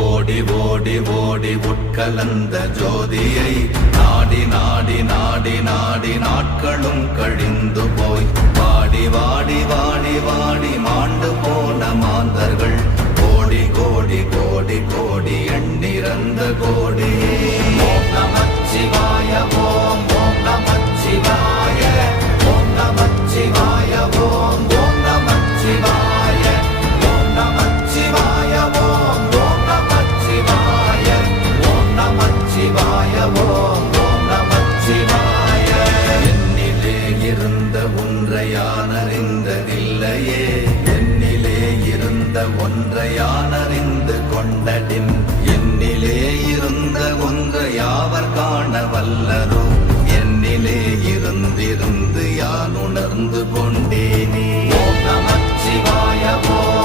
ஓடி ஓடி ஓடி உட்கலந்த ஜோதியை நாடி நாடி நாடி நாடி நாட்களும் கழிந்து போய் வாடி வாடி வாடி வாடி மாண்டு போன மாந்தர்கள் கோடி கோடி கோடி கோடி எண்ணிறந்த கோடி. ஓம் நமச்சிவாய ஓம் ஓம் நமச்சிவாய ஓம் நமச்சிவாய ஓம் ஓம் நமச்சிவாய ஓம் நமச்சிவாய ஓம் ஓம் நமச்சிவாய ஓம் நமச்சிவாய ஓம் ஓம் நமச்சிவாய. என்னிலே இருந்த ஒன்றை யான் அறிந்ததில்லையே, என்னிலே இருந்த ஒன்றை யான் அறிந்து கொண்டடின், என்னிலே இருந்த ஒன்றை யாவர் காண வல்லரோ, என்னிலே இருந்திருந்து யான் உணர்ந்து கொண்டேனே. ஓம் நமச்சிவாய ஓம்